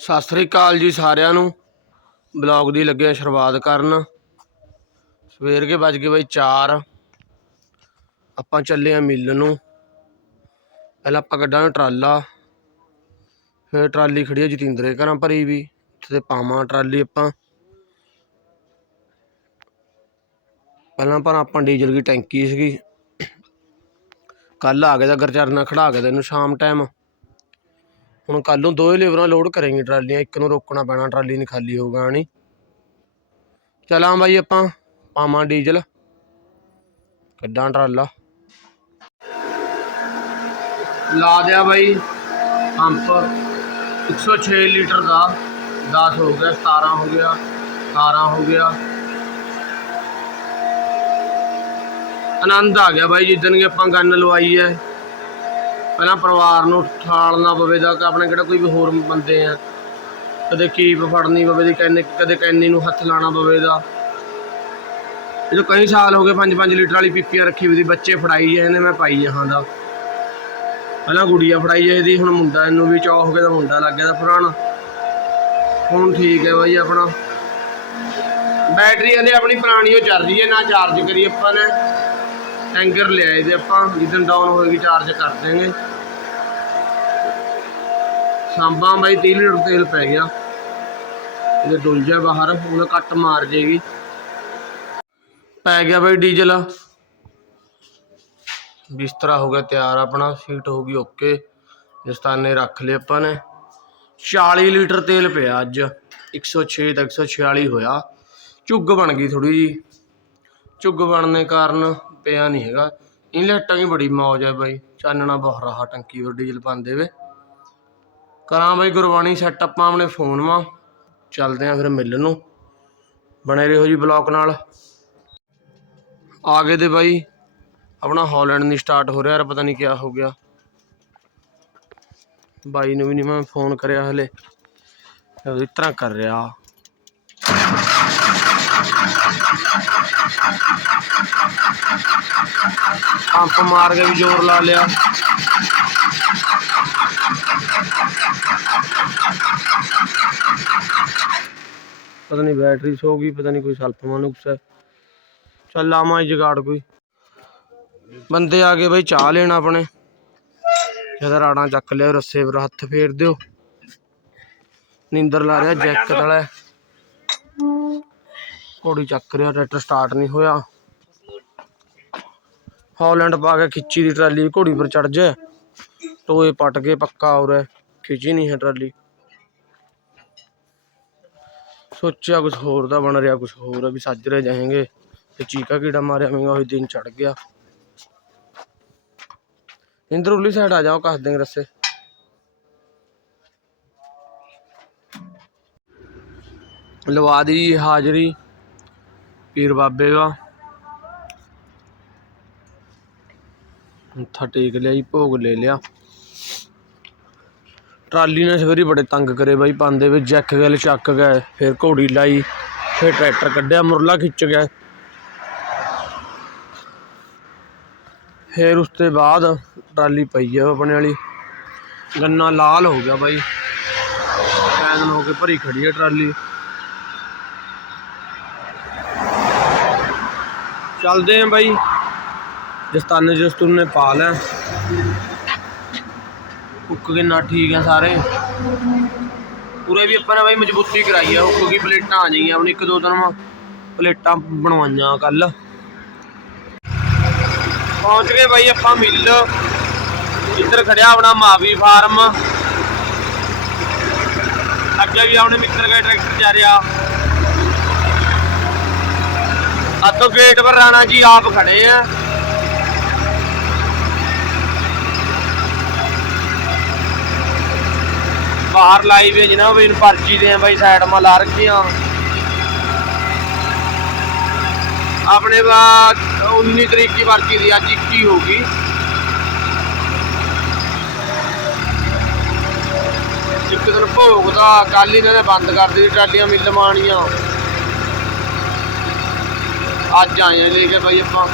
ਸਤਿ ਸ੍ਰੀ ਅਕਾਲ ਜੀ ਸਾਰਿਆਂ ਨੂੰ। ਬਲੌਗ ਦੀ ਲੱਗਿਆ ਸ਼ੁਰੂਆਤ ਕਰਨ। ਸਵੇਰ ਕੇ ਵੱਜ ਗਏ ਬਈ 4 ਆਪਾਂ ਚੱਲੇ ਆ ਮਿਲ ਨੂੰ। ਪਹਿਲਾਂ ਆਪਾਂ ਕੱਢਾਂਗੇ ਟਰਾਲਾ। ਫਿਰ ਟਰਾਲੀ ਖੜੀ ਹੈ ਜਤਿੰਦਰੇ ਘਰਾਂ ਭਰੀ ਵੀ। ਤੇ ਪਾਵਾਂ ਟਰਾਲੀ ਆਪਾਂ। ਪਹਿਲਾਂ ਪਰ ਆਪਾਂ ਡੀਜ਼ਲ ਦੀ ਟੈਂਕੀ ਸੀਗੀ। ਕੱਲ ਆ ਗਿਆ ਤਾਂ ਗਰਚਰਨਾ ਖੜਾ ਕੇ ਤੈਨੂੰ ਸ਼ਾਮ ਟਾਈਮ ਹੁਣ ਕੱਲ ਨੂੰ ਦੋਏ ਲੇਬਰਾਂ ਲੋਡ ਕਰੇਗੀ ਟਰਾਲੀਆਂ, ਇੱਕ ਨੂੰ ਰੋਕਣਾ ਪੈਣਾ, ਟਰਾਲੀ ਨਹੀਂ ਖਾਲੀ ਹੋਊਗਾ ਨਹੀਂ ਚਲਾਂ ਬਾਈ ਆਪਾਂ ਪਾਵਾਂ ਡੀਜ਼ਲ। ਕੱਢਾਂ ਟਰਾਲਾ। ਲਾ ਦਿਆ ਬਾਈ ਪੰਪ। 106 ਲੀਟਰ ਦਾ। 10 ਹੋ ਗਿਆ 17 ਹੋ ਗਿਆ 18 ਹੋ ਗਿਆ। ਆਨੰਦ ਆ ਗਿਆ ਬਾਈ, ਜਿੱਦਣ ਕਿ ਆਪਾਂ ਗੰਨ ਲਵਾਈ ਹੈ। ਪਹਿਲਾਂ ਪਰਿਵਾਰ ਨੂੰ ਠਾਲਣਾ ਪਵੇ ਦਾ ਕਿ ਆਪਣੇ ਕਿਹੜਾ ਕੋਈ ਵੀ ਹੋਰ ਬੰਦੇ ਆ। ਕਦੇ ਕੀਪ ਫੜਨੀ ਪਵੇ ਦੀ ਕੈਨੇ ਕਦੇ ਕੈਨੀ ਨੂੰ ਹੱਥ ਲਾਣਾ ਪਵੇ ਦਾ ਜੋ ਕਈ ਸਾਲ ਹੋ ਗਏ 5-5 ਲੀਟਰ ਵਾਲੀ ਪੀਪੀਆਂ ਰੱਖੀ ਹੋਈ ਦੀ ਬੱਚੇ ਫੜਾਈ ਜਾਂਦੇ ਮੈਂ ਪਾਈ ਜਹਾਂ ਦਾ। ਪਹਿਲਾਂ ਗੁੜੀਆ ਫੜਾਈ ਜਾਂਦੀ ਹੁਣ ਮੁੰਡਾ ਇਹਨੂੰ ਵੀ ਚੌ ਹੋ ਗਿਆ ਤਾਂ ਮੁੰਡਾ ਲੱਗ ਗਿਆ ਤਾਂ ਪੁਰਾਣਾ। ਹੁਣ ਠੀਕ ਹੈ ਬਾਈ ਆਪਣਾ। ਬੈਟਰੀ ਹਲੇ ਆਪਣੀ ਪੁਰਾਣੀ ਉਹ ਚੱਲ ਰਹੀ ਹੈ, ਨਾ ਚਾਰਜ ਕਰੀ ਆਪਾਂ ਨੇ। ਟੈਂਕਰ ਲਿਆਏ ਤੇ ਆਪਾਂ, ਜਿੱਦਣ ਡਾਊਨ ਹੋਏਗੀ ਚਾਰਜ ਕਰ ਦੇਂਗੇ ਸਾਂਬਾਂ ਬਾਈ 30 ਲੀਟਰ ਤੇਲ ਪੈ ਗਿਆ। ਇਹਦੇ ਡੁੱਲ ਜਾ ਬਾਹਰ ਉਹਨੇ ਕੱਟ ਮਾਰ ਜੇਗੀ। ਪੈ ਗਿਆ ਬਾਈ ਡੀਜ਼ਲ। ਬਿਸਤਰਾ ਹੋ ਗਿਆ ਤਿਆਰ, ਆਪਣਾ ਸੀਟ ਹੋ ਗਈ ਓਕੇ ਦਸਤਾਨੇ ਰੱਖ ਲਏ ਆਪਾਂ ਨੇ। 40 ਲੀਟਰ ਤੇਲ ਪਿਆ ਅੱਜ। 106 ਤੱਕ 146 ਹੋਇਆ। ਝੁੱਗ ਬਣ ਗਈ ਥੋੜੀ ਜੀ ਝੁੱਗ ਬਣਨੇ ਕਾਰਨ ਪਿਆ ਨਹੀਂ ਹੈਗਾ। ਇਨਲੈਟਾਂ ਵੀ ਬੜੀ ਮੌਜ ਹੈ ਬਾਈ। ਚਾਨਣਾ ਬਹੁਤ ਰਹਾ ਟੰਕੀ ਪਰ ਡੀਜ਼ਲ ਪਾਉਂਦੇ ਵੇ। ਕਰਾਂ ਬਾਈ ਗੁਰਬਾਣੀ ਸੈੱਟ ਆਪਾਂ ਆਪਣੇ ਫੋਨ ਮਾ ਚੱਲਦੇ ਆਂ ਫਿਰ ਮਿਲਣ ਨੂੰ। ਬਣੇ ਰਹੋ ਜੀ ਬਲੌਕ ਨਾਲ। ਆ ਗਏ ਦੇ ਬਾਈ, ਆਪਣਾ ਹਾਲੈਂਡ ਨਹੀਂ ਸਟਾਰਟ ਹੋ ਰਿਹਾ, ਯਾਰ ਪਤਾ ਨਹੀਂ ਕਿਆ ਹੋ ਗਿਆ। ਬਾਈ ਨੂੰ ਵੀ ਨਹੀਂ ਮੈਂ ਫੋਨ ਕਰਿਆ ਹਲੇ। ਉਹ ਇਸ ਤਰ੍ਹਾਂ ਕਰ ਰਿਹਾ। ਪੰਪ ਮਾਰ ਕੇ ਵੀ ਜ਼ੋਰ ਲਾ ਲਿਆ। ਪਤਾ ਨਹੀਂ ਬੈਟਰੀ ਸੋ ਗਈ, ਪਤਾ ਨਹੀਂ ਕੋਈ ਸਲਫਮਾ ਨੁਕਸ ਹੈ। ਚੱਲ ਲਾਵਾਂ ਜਗਾੜ ਕੋਈ। ਬੰਦੇ ਆ ਗਏ ਬਈ ਚਾਹ ਲੈਣਾ ਆਪਣੇ। ਜਦ ਰਾੜਾਂ ਚੱਕ ਲਿਆ, ਰੱਸੇ ਪਰ ਹੱਥ ਫੇਰ ਦਿਓ। ਨਿੰਦਰ ਲਾ ਰਿਹਾ ਜੈਕ ਤਲੇ ਘੋੜੀ ਚੱਕ ਰਿਹਾ, ਟਰੈਕਟਰ ਸਟਾਰਟ ਨਹੀਂ ਹੋਇਆ। ਹਾਲੈਂਡ ਪਾ ਕੇ ਖਿੱਚੀ ਦੀ ਟਰਾਲੀ, ਘੋੜੀ ਪਰ ਚੜ ਜਾ ਟੋਏ ਪਟ ਕੇ ਪੱਕਾ ਹੋ ਰਿਹਾ, ਖਿੱਚੀ ਨਹੀਂ ਹੈ ਟਰਾਲੀ। ਸੋਚਿਆ ਕੁਝ ਹੋਰ ਦਾ ਬਣ ਰਿਹਾ ਕੁਝ ਹੋਰ ਵੀ ਸੱਜ ਰਹੇ ਜਾਏਂਗੇ। ਤੇ ਚੀਕਾ ਕੀੜਾ ਮਾਰਿਆ ਮੈਂ ਉਹੀ ਦਿਨ ਚੜ ਗਿਆ। ਇੰਦਰ ਉਰਲੀ ਸਾਈਡ ਆ ਜਾਓ ਕੱਸ ਦੇਂਗੇ ਰਸੇ। ਲਵਾ ਦੀ ਹਾਜ਼ਰੀ, ਪੀਰ ਬਾਬੇ ਦਾ। ਮੱਥਾ ਟੇਕ ਲਿਆ ਜੀ ਭੋਗ ਲੈ ਲਿਆ ਟਰਾਲੀ ਨੇ ਸਵੇਰੀ ਬੜੇ ਤੰਗ ਕਰੇ ਬਾਈ ਪਾਉਂਦੇ ਵਿੱਚ ਜੈਕ ਗੱਲ ਚੱਕ ਗਏ ਫਿਰ ਘੋੜੀ ਲਾਈ ਫਿਰ ਟਰੈਕਟਰ ਕੱਢਿਆ ਮੁਰਲਾ ਖਿੱਚ ਗਿਆ ਫਿਰ ਉਸ ਤੋਂ ਬਾਅਦ ਟਰਾਲੀ ਪਈ ਆ ਆਪਣੇ ਵਾਲੀ ਗੰਨਾ ਲਾਲ ਹੋ ਗਿਆ ਬਾਈ ਕੈਨਨ ਹੋ ਕੇ ਭਰੀ ਖੜੀ ਹੈ ਟਰਾਲੀ ਚੱਲਦੇ ਆਂ ਬਾਈ ਜਸਤਾਨੇ ਜਸਤੂਨੇ ਪਾ ਲੈ ਹੁੱਕ ਕਿੰਨਾ ਠੀਕ ਹੈ ਸਾਰੇ। ਪੂਰੇ ਵੀ ਆਪਾਂ ਨੇ ਬਾਈ ਮਜ਼ਬੂਤੀ ਕਰਾਈ ਆ, ਹੁੱਕ ਕੀ ਪਲੇਟਾਂ ਆ ਜਾਈਆਂ, ਹੁਣ ਇੱਕ ਦੋ ਦਿਨ ਮੈਂ ਪਲੇਟਾਂ ਬਣਵਾਈਆਂ ਕੱਲ। ਪਹੁੰਚ ਗਏ ਬਾਈ ਆਪਾਂ ਮਿੱਲ। ਇੱਧਰ ਖੜਿਆ ਆਪਣਾ ਮਾਵੀ ਫਾਰਮ। ਅੱਗੇ ਵੀ ਆਪਣੇ ਮਿੱਤਰ ਦਾ ਟਰੈਕਟਰ ਜਾ ਰਿਹਾ ਅੱਤੋਂ ਗੇਟ ਪਰ ਰਾਣਾ ਜੀ ਆਪ ਖੜੇ ਆ। ਬਾਹਰ ਲਾਈਵ ਹੈ ਜਨਾਬ ਇਹਨੂੰ ਪਰਚੀ ਦੇ ਆ ਬਾਈ ਸਾਈਡ ਮਾ ਲਾ ਰੱਖੀਆਂ ਆਪਣੇ ਬਾ 19 ਤਰੀਕ ਦੀ ਪਰਚੀ ਦੀ, ਅੱਜ 21 ਹੋ ਗਈ। ਇੱਕ ਦਿਨ ਭੋਗ ਦਾ ਕੱਲ ਇਹਨਾਂ ਨੇ ਬੰਦ ਕਰ ਦਿੱਤੀ, ਟਰਾਲੀਆਂ ਮਿਲ ਮਾਣੀਆਂ। ਅੱਜ ਆਏ ਲੈ ਕੇ ਬਾਈ ਆਪਾਂ।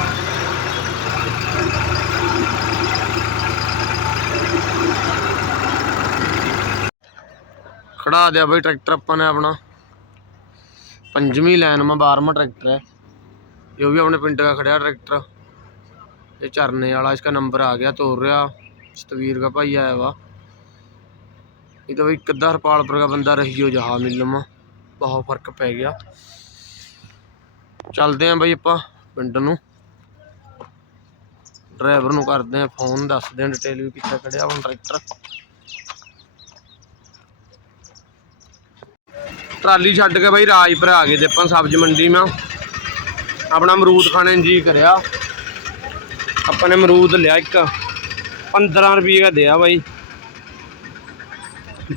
ਕਢਾ ਦਿਆ ਬਈ ਟਰੈਕਟਰ ਆਪਾਂ ਨੇ ਆਪਣਾ ਪੰਜਵੀਂ ਲਾਈਨ ਮਾ 12ਵਾਂ ट्रैक्टर है ये भी अपने पिंड का खड़ा है ट्रैक्टर ये चरने वाला इसका नंबर आ गया तोड़ रहा सतवीर का भाई आया वा ये तो भाई कद्दा हरपालपुर का बंदा रही हो जहा मिलम बहुत फर्क पै गया ਚੱਲਦੇ ਆਂ ਬਈ ਆਪਾਂ ਪਿੰਡ ਨੂੰ ਡਰਾਈਵਰ ਨੂੰ ਕਰਦੇ ਆਂ ਫੋਨ ਦੱਸਦੇ ਆਂ ਡਿਟੇਲ ਵੀ ਕਿੱਥੇ ਖੜਿਆ ਹੁਣ ਟਰੈਕਟਰ ਟਰਾਲੀ ਛੱਡ ਕੇ ਬਾਈ ਰਾਜਪੁਰ ਆ ਗਏ ਤੇ ਆਪਾਂ ਸਬਜ਼ੀ ਮੰਡੀ ਮਾ। ਆਪਣਾ ਅਮਰੂਦ ਖਾਣੇ ਜੀ ਕਰਿਆ। ਆਪਾਂ ਨੇ ਅਮਰੂਦ ਲਿਆ ਇੱਕ। 15 ਰੁਪਏ ਦਾ ਦਿਆ ਬਾਈ।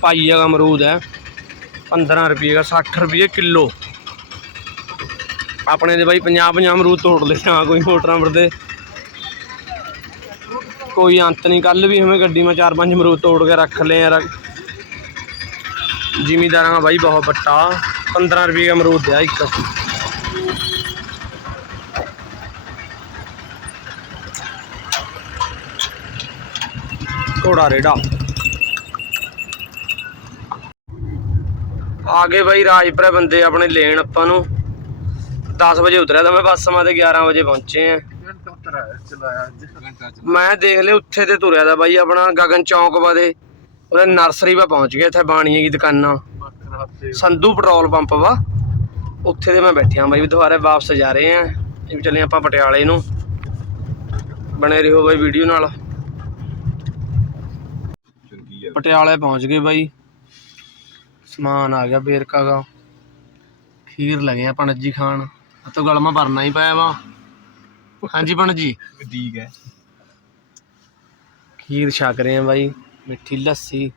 ਪਾਈਆ ਦਾ ਅਮਰੂਦ ਹੈ। 15 ਰੁਪਏ ਦਾ 60 ਰੁਪਏ ਕਿਲੋ। ਆਪਣੇ ਦੇ ਬਾਈ 50 50 ਅਮਰੂਦ ਤੋੜ ਲਏ ਹਾਂ ਕੋਈ ਹੋਟਲਾਂ ਵਰਦੇ ਕੋਈ ਅੰਤ ਨਹੀਂ ਕੱਲ ਵੀ ਹਮੇ ਗੱਡੀ ਮੈਂ ਚਾਰ ਪੰਜ ਅਮਰੂਦ ਤੋੜ ਕੇ ਰੱਖ ਲਏ ਯਾਰ ਜ਼ਿਮੀਦਾਰਾਂ ਦਾ ਬਾਈ ਬਹੁਤ ਵੱਟਾ 15 ਰੁਪਏ ਦਾ ਅਮਰੂਦ ਦਿਆ ਇੱਕ। ਘੋੜਾ ਰੇੜਾ। ਆ ਗਏ ਬਾਈ ਰਾਜਪੁਰੇ ਬੰਦੇ ਆਪਣੇ ਲੈਣ ਆਪਾਂ ਨੂੰ। 10 ਵਜੇ ਉਤਰਿਆ ਤਾਂ ਮੈਂ ਬੱਸ ਮਾ ਤੇ 11 ਵਜੇ ਪਹੁੰਚੇ ਆ। ਮੈਂ ਦੇਖ ਲਿਆ ਉੱਥੇ ਤੇ ਤੁਰਿਆ ਦਾ ਬਾਈ ਆਪਣਾ ਗਗਨ ਚੌਂਕ ਵਾਦੇ ਉਹਦੇ ਨਰਸਰੀ ਵਾ ਪਹੁੰਚ ਗਿਆ ਇੱਥੇ ਬਾਣੀਏ ਦੀ ਦੁਕਾਨਾਂ। ਸੰਧੂ ਪੈਟਰੋਲ ਪੰਪ ਵਾ। ਉੱਥੇ ਤੇ ਮੈਂ ਬੈਠਿਆ ਬਾਈ ਦੁਬਾਰਾ ਵਾਪਸ ਜਾ ਰਹੇ ਆ। ਇਹ ਵੀ ਚੱਲੇ ਆਪਾਂ ਪਟਿਆਲੇ ਨੂੰ। ਬਣੇ ਰਹੋ ਬਾਈ ਵੀਡੀਓ ਨਾਲ। ਪਟਿਆਲੇ ਪਹੁੰਚ ਗਏ ਬਾਈ। ਸਮਾਨ ਆ ਗਿਆ ਬੇਰਕਾ ਦਾ। ਖੀਰ ਲਗੇ ਆ ਪਣਜੀ ਖਾਣ। ਆ ਤਾਂ ਗਲਮਾ ਭਰਨਾ ਹੀ ਪਾਇਆ ਵਾ। ਹਾਂਜੀ ਪਣਜੀ। ਠੀਕ ਹੈ। ਖੀਰ ਛਕ ਰਹੇ ਆ ਬਾਈ। ਮਿੱਠੀ ਲੱਸੀ।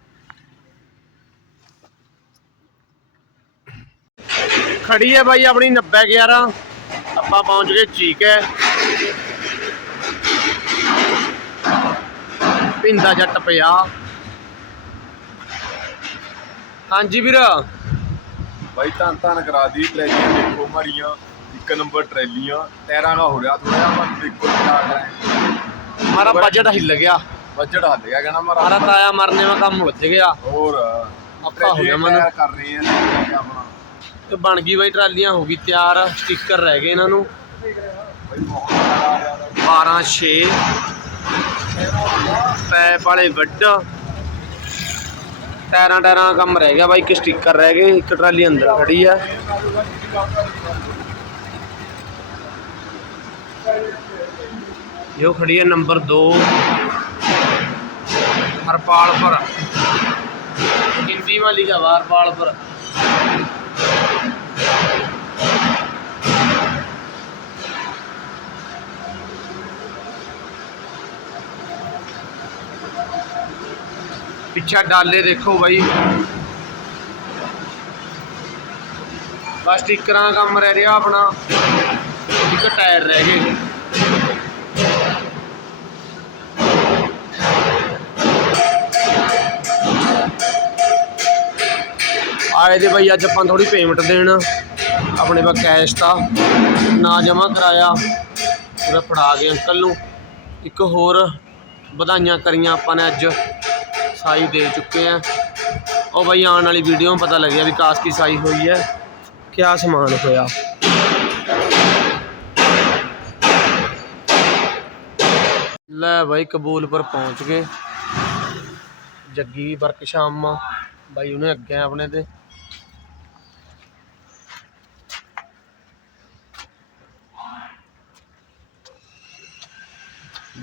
ਖੜੀ ਹੈ ਬਾਈ ਆਪਣੀ 90 11 ਆਪਾਂ ਪਹੁੰਚ ਗਏ ਠੀਕ ਹੈ। ਪਿੰਦਾ ਜੱਟ ਪਿਆ। ਹਾਂਜੀ ਵੀਰ। ਬਾਈ ਧੰਨ ਧੰਨ ਕਰਾ ਦੀ ਟਰੈਲੀਆਂ ਦੇਖੋ ਮਾਰੀਆਂ ਇੱਕ ਨੰਬਰ ਟਰੈਲੀਆਂ। ਟਾਇਰਾਂ ਦਾ ਹੋ ਰਿਹਾ ਥੋੜਾ ਜਿਹਾ ਪਰ ਦੇਖੋ ਸਟਾਰਟ ਹੈ ਮਾਰਾ ਬਜਟ ਹਿੱਲ ਗਿਆ। ਬਜਟ ਹੱਲ ਗਿਆ ਕਹਿੰਦਾ ਮਾਰਾ। ਮਾਰਾ ਤਾਇਆ ਮਰਨੇ ਦਾ ਕੰਮ ਵੱਜ ਗਿਆ। ਹੋਰ। ਔਖਾ ਹੋ ਗਿਆ ਮਨ। ਕਰ ਰਹੇ ਆ ਆਪਣਾ ਤੇ ਬਣ ਗਈ ਬਾਈ ਟਰਾਲੀਆਂ ਹੋ ਗਈ ਤਿਆਰ ਸਟicker ਰਹਿ ਗਏ ਇਹਨਾਂ ਨੂੰ। ਬਾਈ ਬਹੁਤ ਮਜ਼ਾ ਆ ਰਿਹਾ 12 6 ਪੈਪ ਵਾਲੇ ਵੱਡ ਟਾਇਰਾਂ ਟਾਇਰਾਂ ਕੰਮ ਰਹਿ ਗਿਆ ਬਾਈ ਇੱਕ ਸਟicker ਰਹਿ ਗਏ ਇੱਕ ਟਰਾਲੀ ਅੰਦਰ ਖੜੀ ਆ। ਜੋ ਖੜੀ ਹੈ ਨੰਬਰ 2 हरपालपुर हिंदी में लिखा हुआ हरपालपुर पिछा डाले देखो भाई। बस स्टिकर काम रह रहा अपना। एक टायर रह गए। ਗਏ ਦੇ ਬਾਈ ਅੱਜ ਆਪਾਂ ਥੋੜੀ ਪੇਮੈਂਟ ਦੇਣ। ਆਪਣੇ ਪਾ ਕੈਸ਼ ਤਾਂ ਨਾ ਜਮਾ ਕਰਾਇਆ। ਉਹਦਾ ਫੜਾ ਗਏ ਅੰਕਲ ਨੂੰ। ਇੱਕ ਹੋਰ ਵਧਾਈਆਂ ਕਰੀਆਂ ਆਪਾਂ ਨੇ ਅੱਜ। ਸਾਈ ਦੇ ਚੁੱਕੇ ਆ। ਉਹ ਬਾਈ ਆਉਣ ਵਾਲੀ ਵੀਡੀਓ ਪਤਾ ਲੱਗਿਆ ਵੀ ਕਾਸ ਕੀ ਸਾਈ ਹੋਈ ਹੈ। ਕਿਆ ਸਮਾਨ ਹੋਇਆ। ਲੈ ਬਾਈ ਕਬੂਲਪੁਰ ਪਹੁੰਚ ਗਏ। ਜੱਗੀ ਵਰਕਸ਼ਾਮ। ਬਾਈ ਉਹਨੇ ਅੱਗੇ ਆਪਣੇ ਤੇ।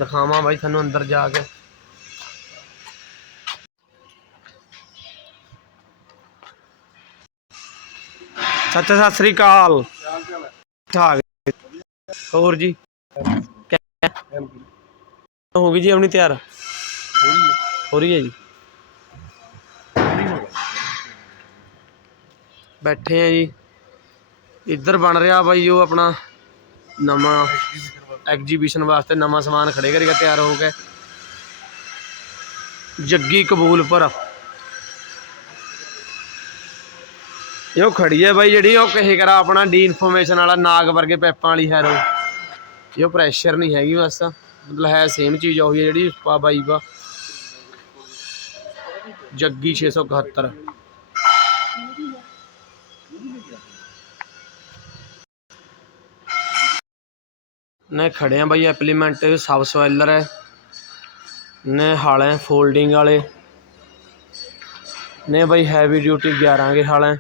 ਦਿਖਾਵਾਂ ਬਾਈ ਤੁਹਾਨੂੰ ਅੰਦਰ ਜਾ ਕੇ। ਚਾਚਾ, ਸਤਿ ਸ੍ਰੀ ਅਕਾਲ। ਠਾਕ ਹੋਰ ਜੀ? ਹੋ ਗਈ ਜੀ ਆਪਣੀ ਤਿਆਰ? ਹੋ ਰਹੀ ਹੈ। ਜੀ ਬੈਠੇ ਆ ਜੀ। ਇੱਧਰ ਬਣ ਰਿਹਾ ਬਾਈ ਉਹ ਆਪਣਾ ਨਵਾਂ। ਐਗਜੀਬਿਸ਼ਨ ਵਾਸਤੇ ਨਵਾਂ ਸਮਾਨ ਖੜੇ ਕਰੇਗਾ ਤਿਆਰ ਹੋ ਕੇ। ਜੱਗੀ ਕਬੂਲਪੁਰ। ਇਹ ਖੜੀ ਹੈ ਬਾਈ ਜਿਹੜੀ, ਉਹ ਕਹੇ ਕਰਾ ਆਪਣਾ ਡੀ ਇਨਫੋਰਮੇਸ਼ਨ ਵਾਲਾ ਨਾਗ ਵਰਗੇ ਪੈਪਾਂ ਵਾਲੀ ਹੈਰੋ ਇਹ ਪ੍ਰੈਸ਼ਰ ਨਹੀਂ ਹੈਗੀ ਬਸ। ਮਤਲਬ ਹੈ ਸੇਮ ਚੀਜ਼ ਉਹੀ ਹੈ ਜਿਹੜੀ ਪਾ ਬਾਈ ਵਾ ਜੱਗੀ 671 ਨੇ ਖੜੇ ਆ ਬਾਈ ਐਪਲੀਮੈਂਟ ਸਬ ਸੋਇਲਰ ਹੈ ਨੇ ਹਲ ਹੈ ਫੋਲਡਿੰਗ ਵਾਲੇ ਨੇ ਬਾਈ ਹੈਵੀ ਡਿਊਟੀ 11 ਕੇ ਹਲ ਹੈ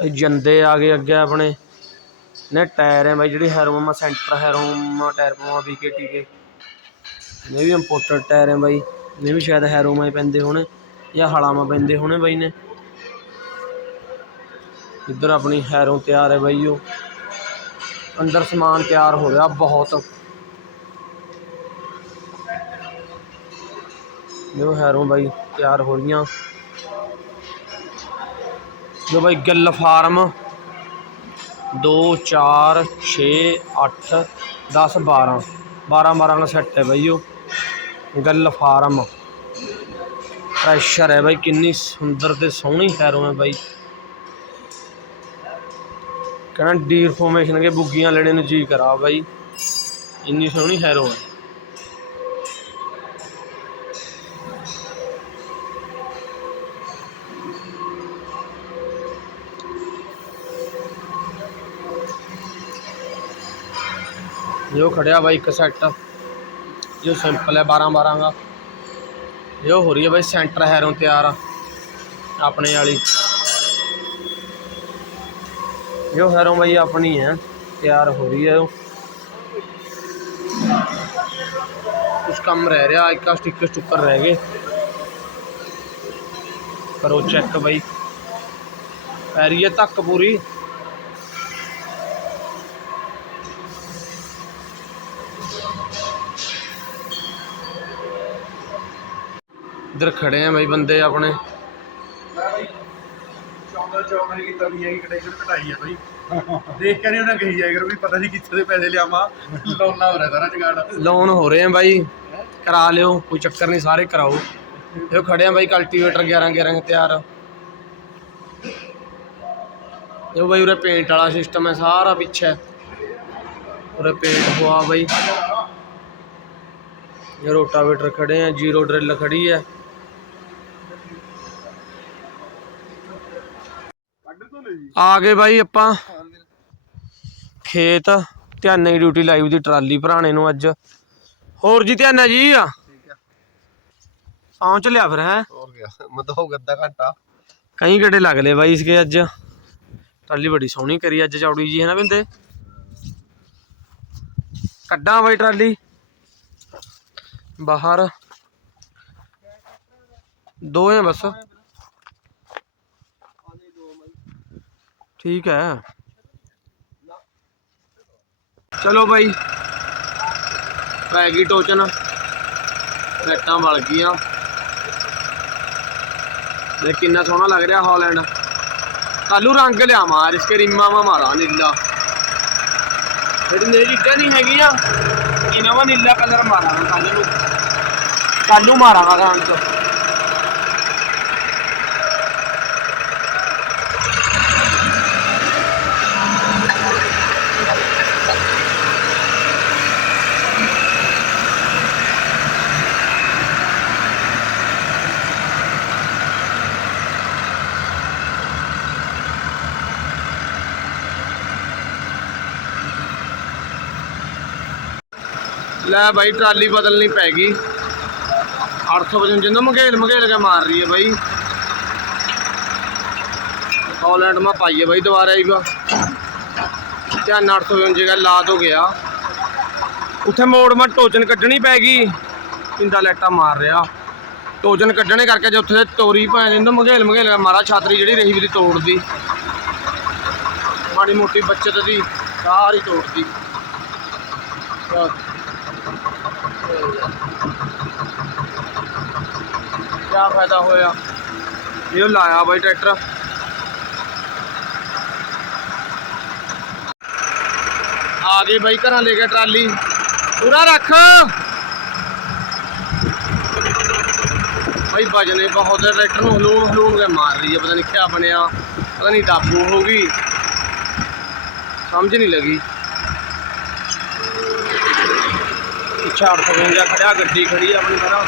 ਇਹ ਜੰਦੇ ਆ ਗਏ ਅੱਗੇ ਆਪਣੇ ਨੇ ਟਾਇਰ ਹੈ ਬਾਈ ਜਿਹੜੀ ਹੈਰੋਮਾ ਸੈਂਟਰ ਹੈਰੋਮਾ ਟਾਇਰ ਪਵਾ ਵੀਕੇਟੀ ਕੇ ਇਹ ਵੀ ਇੰਪੋਰਟਡ ਟਾਇਰ ਹੈ ਬਾਈ ਇਹ ਵੀ ਸ਼ਾਇਦ ਹੈਰੋਮਾ ਹੀ ਪੈਂਦੇ ਹੋਣੇ ਜਾਂ ਹਲਾਮਾ ਪੈਂਦੇ ਹੋਣੇ ਬਾਈ ਨੇ ਇੱਧਰ ਆਪਣੀ ਹੈਰੋ ਤਿਆਰ ਹੈ ਬਾਈ ਉਹ ਅੰਦਰ ਸਮਾਨ ਤਿਆਰ ਹੋ ਰਿਹਾ ਬਹੁਤ। ਜੋ ਹੈਰੋਂ ਬਾਈ ਤਿਆਰ ਹੋ ਰਹੀਆਂ। ਜੋ ਬਾਈ ਗਿੱਲ ਫਾਰਮ। 2 4 6 8 10 12 12 12 ਦਾ ਸੈੱਟ ਹੈ ਬਾਈ ਉਹ। ਗੱਲ ਫਾਰਮ। ਪ੍ਰੈਸ਼ਰ ਹੈ ਬਾਈ, ਕਿੰਨੀ ਸੁੰਦਰ ਤੇ ਸੋਹਣੀ ਹੈਰੋ ਹੈ ਬਾਈ। ਕਹਿੰਦਾ ਡੀਰ ਫਾਰਮੇਸ਼ਨ ਕੇ ਬੁੱਗੀਆਂ ਲੈਣੇ ਨੂੰ ਜੀ ਕਰਾ ਬਾਈ। ਇੰਨੀ ਸੋਹਣੀ ਹੈਰੋ ਹੈ ਜੋ ਖੜਿਆ ਬਾਈ ਇੱਕ ਸੈੱਟ ਜੋ ਸਿੰਪਲ ਹੈ 12 12 ਦਾ। ਜੋ ਹੋ ਰਹੀ ਹੈ ਬਾਈ ਸੈਂਟਰ ਹੈਰੋਂ ਤਿਆਰ ਆ, ਆਪਣੇ ਵਾਲੀ। ਜੋ ਹੈਰੋਂ ਬਾਈ ਆਪਣੀ ਹੈ, ਤਿਆਰ ਹੋ ਰਹੀ ਹੈ ਉਹ। ਕੁਛ ਕੰਮ ਰਹਿ ਰਿਹਾ, ਇੱਕ ਸਟicker ਸਟੁੱਕਰ ਰਹਿ ਗਏ। ਕਰੋ ਚੈੱਕ ਬਾਈ। ਪੈ ਰਹੀ ਹੈ ਧੱਕ ਪੂਰੀ। ਇੱਧਰ ਖੜੇ ਆ ਬਾਈ ਬੰਦੇ ਆਪਣੇ। ਚੌਂਕਲ ਚੌਂਕਲ ਕੀਤਾ ਵੀ ਹੈਗੀ ਕਟਾਈ ਕਟਾਈ ਆ ਬਈ। ਦੇਖ ਕੇ ਨਹੀਂ ਉਹਨਾਂ ਕਹੀ ਜਾਇਆ ਕਰੋ ਵੀ ਪਤਾ ਨਹੀਂ ਕਿੱਥੇ ਦੇ ਪੈਸੇ ਲਿਆਵਾਂ। ਲੋਨਾ ਹੋ ਰਿਹਾ ਸਾਰਾ ਜਗਾੜ। ਲੋਨ ਹੋ ਰਹੇ ਆ ਬਾਈ। ਕਰਾ ਲਿਓ, ਕੋਈ ਚੱਕਰ ਨਹੀਂ, ਸਾਰੇ ਕਰਾਓ। ਇਹ ਖੜੇ ਆ ਬਾਈ ਕਲਟੀਵੇਟਰ 11 11 ਤਿਆਰ। ਇਹ ਬਾਈ, ਉਰੇ ਪੇਂਟ ਵਾਲਾ ਸਿਸਟਮ ਹੈ, ਸਾਰਾ ਪਿੱਛੇ। ਉਰੇ ਪੇਂਟ ਹੋਆ ਬਾਈ। ਇਹ ਰੋਟਾਵੇਟਰ ਖੜੇ ਆ ਜ਼ੀਰੋ ਡਰਿਲ ਖੜੀ ਹੈ ਕੱਢ ਤੋਂ ਲੈ ਜੀ ਆ ਗਏ ਬਾਈ ਆਪਾਂ। ਖੇਤ ਧਿਆਨੇ ਦੀ ਡਿਊਟੀ ਲਾਈਵ ਦੀ ਟਰਾਲੀ ਭਰਾਣੇ ਨੂੰ ਅੱਜ। ਹੋਰ ਜੀ ਧਿਆਨਾ ਜੀ ਆ? ਪਹੁੰਚ ਲਿਆ ਫਿਰ ਹੈ? ਹੋਰ ਗਿਆ। ਮਤਲਬ ਹੋ ਗੱਦਾ ਘੰਟਾ। ਕਈ ਗੇੜੇ ਲੱਗ ਲਏ ਬਾਈ ਇਸਕੇ ਅੱਜ। ਟਰਾਲੀ ਬੜੀ ਸੋਹਣੀ ਕਰੀ ਅੱਜ ਚੌੜੀ ਜੀ ਹੈ ਨਾ ਬਿੰਦੇ? ਕੱਢਾਂ ਬਾਈ ਟਰਾਲੀ। ਬਾਹਰ। ਦੋ ਹੈ ਬਸ। ਠੀਕ ਹੈ। ਚਲੋ ਬਾਈ। ਪੈ ਗਈ ਟੋਚਨ। ਲੈਟਾਂ ਵਲ ਗਈਆਂ। ਦੇਖ ਕਿੰਨਾ ਸੋਹਣਾ ਲੱਗ ਰਿਹਾ ਹਾਲੈਂਡ। ਕੱਲੂ ਰੰਗ ਲਿਆਵਾਂ ਮਾਰ ਇਸਕੇ ਰਿੰਮਾ ਮਾ ਮਾਰਾ ਨੀਲਾ। ਜਿਹੜੀ ਨੇ ਚੀਜ਼ਾਂ ਨਹੀਂ ਹੈਗੀਆਂ ਇਹਨਾਂ ਵਾ ਨੀਲਾ ਕਲਰ ਮਾਰਾਂਗਾ ਕੱਲ ਨੂੰ। ਕੱਲ ਨੂੰ ਮਾਰਾਂਗਾ ਰੰਗ ਲੈ ਬਾਈ, ਟਰਾਲੀ ਬਦਲਣੀ ਪੈ ਗਈ 855 ਜਿੰਦਾ ਮਘੇਲ ਮਘੇਲ ਕੇ ਮਾਰ ਰਹੀ ਹੈ ਬਾਈ। ਹਾਲੈਂਡ ਮਾ ਪਾਈਏ ਬਾਈ ਦੁਬਾਰਾ ਹੀ ਵਾ ਧਿਆਨ 855 ਦਾ ਲਾਦ ਹੋ ਗਿਆ। ਉੱਥੇ ਮੋੜ ਮਾ ਟੋਚਨ ਕੱਢਣੀ ਪੈ ਗਈ ਇੰਦਾ ਲੈਟਾ ਮਾਰ ਰਿਹਾ। ਟੋਚਨ ਕੱਢਣੇ ਕਰਕੇ ਜੇ ਉੱਥੇ ਤੋਰੀ ਭਾਂ ਦਿੰਦਾ ਮਘੇਲ ਮਘੇਲ ਮਾਰਾ ਛਾਤਰੀ ਜਿਹੜੀ ਰਹੀ ਵੀ ਤੋੜਦੀ। ਮਾੜੀ ਮੋਟੀ ਬੱਚਤ ਦੀ, ਸਾਰੀ ਤੋੜਦੀ। ਕਿਆ ਫਾਇਦਾ ਹੋਇਆ? ਇਹ ਲਾਇਆ ਬਾਈ ਟਰੈਕਟਰ। ਆ ਗਏ ਬਾਈ ਘਰਾਂ ਲੈ ਕੇ ਟਰਾਲੀ। ਪੂਰਾ ਰੱਖ। ਬਾਈ ਵਜਨੇ ਬਹੁਤ ਹੈ ਟਰੈਕਟਰ ਨੂੰ ਹਲੂਣ ਹਲੂਣ ਕੇ ਮਾਰ ਰਹੀ ਹੈ ਪਤਾ ਨਹੀਂ ਕਿਆ ਬਣਿਆ, ਪਤਾ ਨਹੀਂ ਡਾਬੂ ਹੋ ਗਈ। ਸਮਝ ਨਹੀਂ ਲੱਗੀ। ਪਿੱਛੇ 852 ਖੜਿਆ, ਗੱਡੀ ਖੜੀ ਆਪਣੀ ਤਰ੍ਹਾਂ